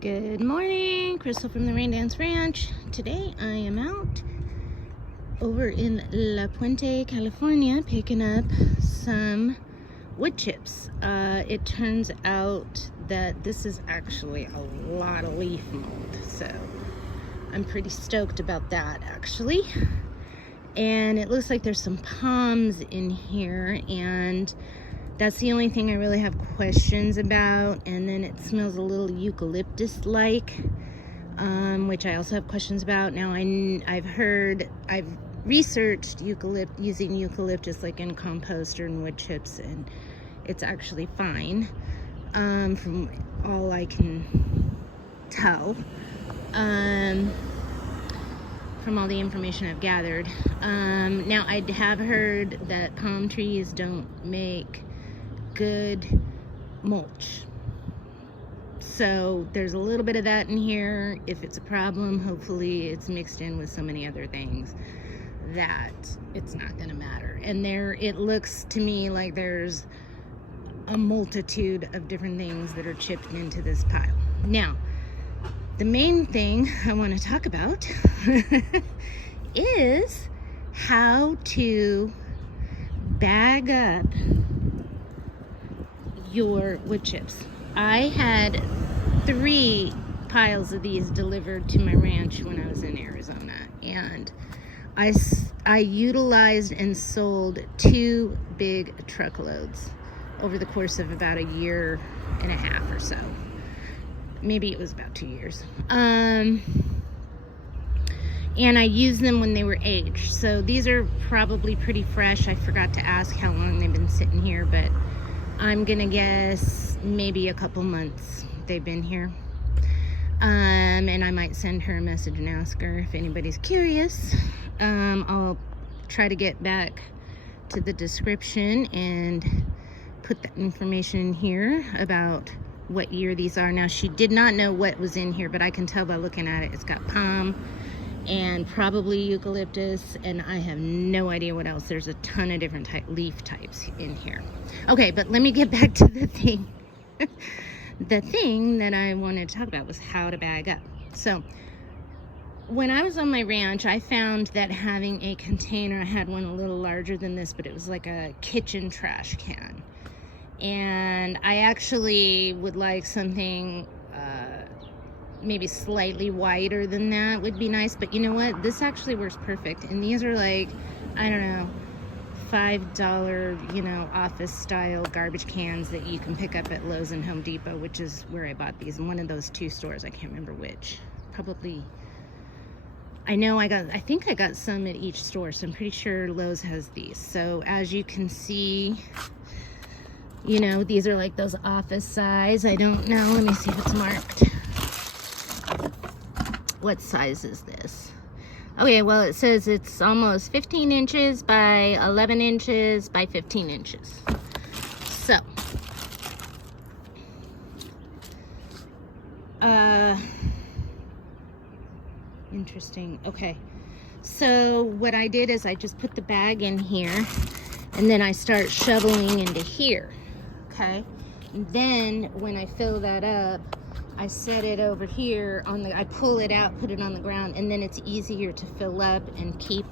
Good morning, Crystal from the Rain Dance Ranch. Today I am out over in La Puente, California, picking up some wood chips. It turns out that this is actually a lot of leaf mold, so I'm pretty stoked about that actually. And it looks like there's some palms in here, and that's the only thing I really have questions about. And then it smells a little eucalyptus-like, which I also have questions about. Now I've researched using eucalyptus like in compost or in wood chips, and it's actually fine, from all I can tell, from all the information I've gathered. Now I have heard that palm trees don't make good mulch, so there's a little bit of that in here. If it's a problem, hopefully it's mixed in with so many other things that it's not gonna matter. And it looks to me like there's a multitude of different things that are chipped into this pile. Now, the main thing I want to talk about is how to bag up your wood chips. I had 3 piles of these delivered to my ranch when I was in Arizona, and I utilized and sold 2 big truckloads over the course of about a year and a half or so. Maybe it was about 2 years. And I used them when they were aged. So these are probably pretty fresh. I forgot to ask how long they've been sitting here, but I'm gonna guess maybe a couple months they've been here. And I might send her a message and ask her if anybody's curious. I'll try to get back to the description and put that information in here about what year these are. Now, she did not know what was in here, but I can tell by looking at it. It's got palm and probably eucalyptus, and I have no idea what else. There's a ton of different leaf types in here. Okay, but let me get back to the thing. The thing that I wanted to talk about was how to bag up. So when I was on my ranch, I found that having a container, I had one a little larger than this, but it was like a kitchen trash can. And I actually would like something maybe slightly wider than that would be nice. But you know what? This actually works perfect. And these are like, I don't know, $5, office style garbage cans that you can pick up at Lowe's and Home Depot, which is where I bought these in one of those 2 stores. I can't remember which. Probably, I think I got some at each store, so I'm pretty sure Lowe's has these. So as you can see, these are like those office size. I don't know. Let me see if it's marked. What size is this? Okay, well, it says it's almost 15 inches by 11 inches by 15 inches. So, interesting. Okay, so what I did is I just put the bag in here, and then I start shoveling into here. Okay, and then when I fill that up, I set it over here I pull it out, put it on the ground, and then it's easier to fill up and keep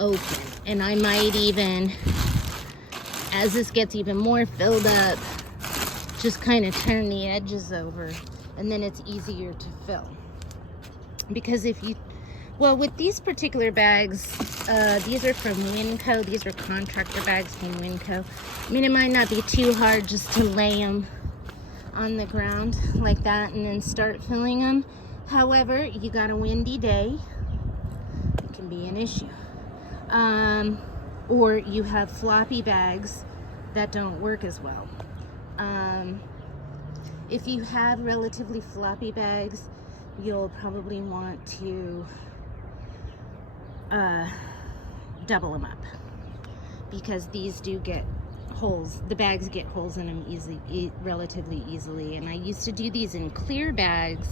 open. And I might even, as this gets even more filled up, just kind of turn the edges over, and then it's easier to fill. Because with these particular bags, these are from Winco. These are contractor bags from Winco. I mean, it might not be too hard just to lay them on the ground like that and then start filling them. However, you got a windy day, it can be an issue. Or you have floppy bags that don't work as well. If you have relatively floppy bags, you'll probably want to double them up, because these do get holes. The bags get holes in them relatively easily. And I used to do these in clear bags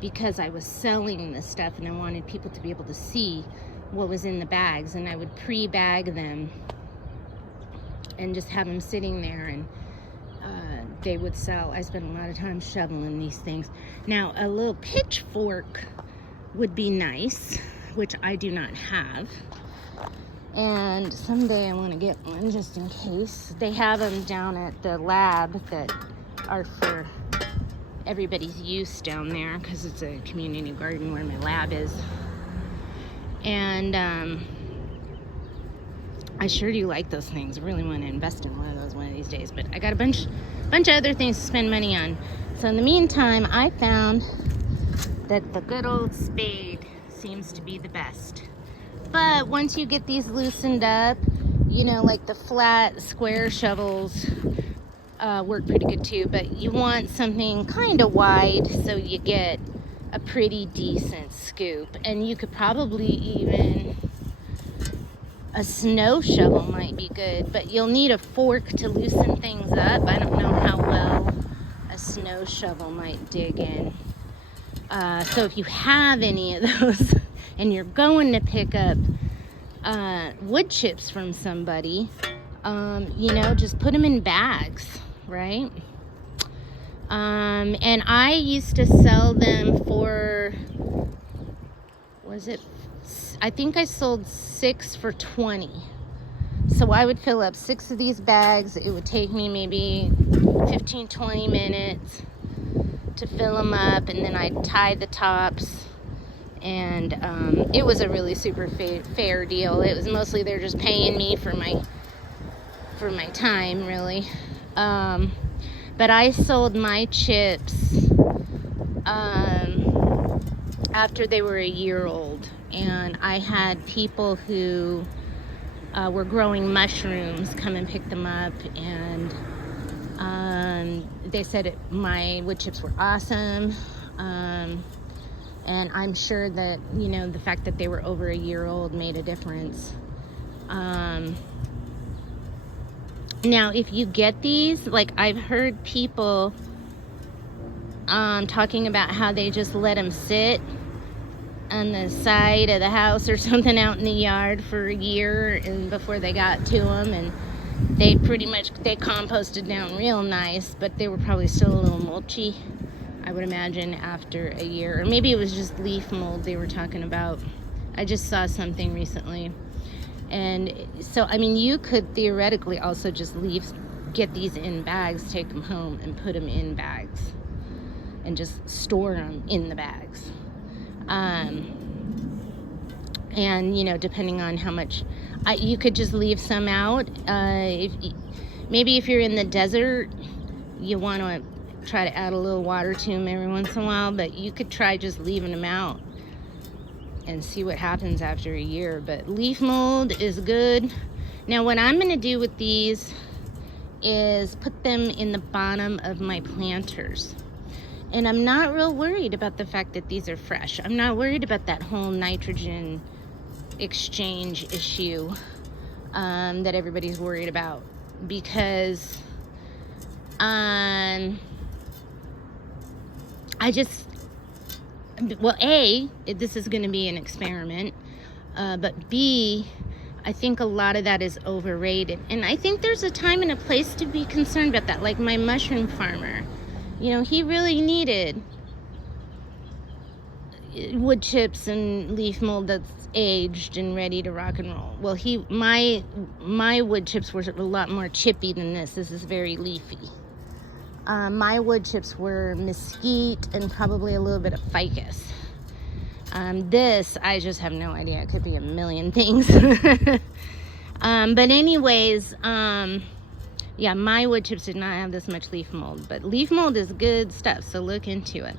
because I was selling this stuff and I wanted people to be able to see what was in the bags, and I would pre-bag them and just have them sitting there and they would sell. I spent a lot of time shoveling these things. Now, a little pitchfork would be nice, which I do not have. And someday I want to get one just in case. They have them down at the lab that are for everybody's use down there because it's a community garden where my lab is. And I sure do like those things. I really want to invest in one of those one of these days. But I got a bunch of other things to spend money on. So in the meantime, I found that the good old spade seems to be the best. But once you get these loosened up, you know, like the flat square shovels work pretty good too. But you want something kind of wide so you get a pretty decent scoop. And you could probably even... a snow shovel might be good, but you'll need a fork to loosen things up. I don't know how well a snow shovel might dig in. So if you have any of those and you're going to pick up wood chips from somebody, you know, just put them in bags, right? And I used to sell them for, I think I sold 6 for $20. So I would fill up 6 of these bags. It would take me maybe 15-20 minutes to fill them up, and then I'd tie the tops. And it was a really super fair deal. It was mostly they're just paying me for my time, really. But I sold my chips after they were a year old. And I had people who were growing mushrooms come and pick them up, and they said my wood chips were awesome. And I'm sure that, you know, the fact that they were over a year old made a difference. Now, if you get these, like I've heard people talking about how they just let them sit on the side of the house or something out in the yard for a year and before they got to them, and they composted down real nice, but they were probably still a little mulchy, I would imagine, after a year. Or maybe it was just leaf mold they were talking about. I just saw something recently. And so, I mean, you could theoretically also just get these in bags, take them home and put them in bags and just store them in the bags. And, you know, depending on how much, you could just leave some out. Maybe if you're in the desert, you want to try to add a little water to them every once in a while, but you could try just leaving them out and see what happens after a year. But leaf mold is good. Now, what I'm going to do with these is put them in the bottom of my planters. And I'm not real worried about the fact that these are fresh. I'm not worried about that whole nitrogen exchange issue that everybody's worried about, because A, this is going to be an experiment, but B, I think a lot of that is overrated. And I think there's a time and a place to be concerned about that. Like my mushroom farmer, you know, he really needed wood chips and leaf mold that's aged and ready to rock and roll. Well, my wood chips were a lot more chippy than this. This is very leafy. My wood chips were mesquite and probably a little bit of ficus. This, I just have no idea. It could be a million things. But anyways, yeah, my wood chips did not have this much leaf mold. But leaf mold is good stuff, so look into it.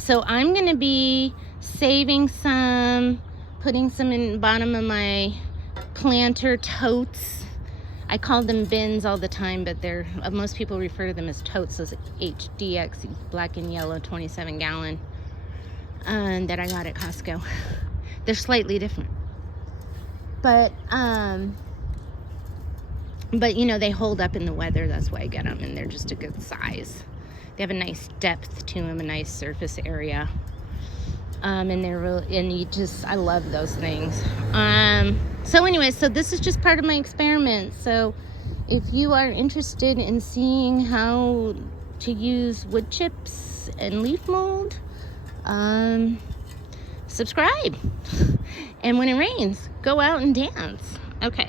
So I'm going to be saving some, putting some in the bottom of my planter totes. I call them bins all the time, but most people refer to them as totes. Those HDX black and yellow 27 gallon that I got at Costco. They're slightly different, but you know, they hold up in the weather. That's why I get them, and they're just a good size. They have a nice depth to them, a nice surface area, and they're really, and I love those things. So anyway, so this is just part of my experiment. So if you are interested in seeing how to use wood chips and leaf mold, subscribe. And when it rains, go out and dance. Okay.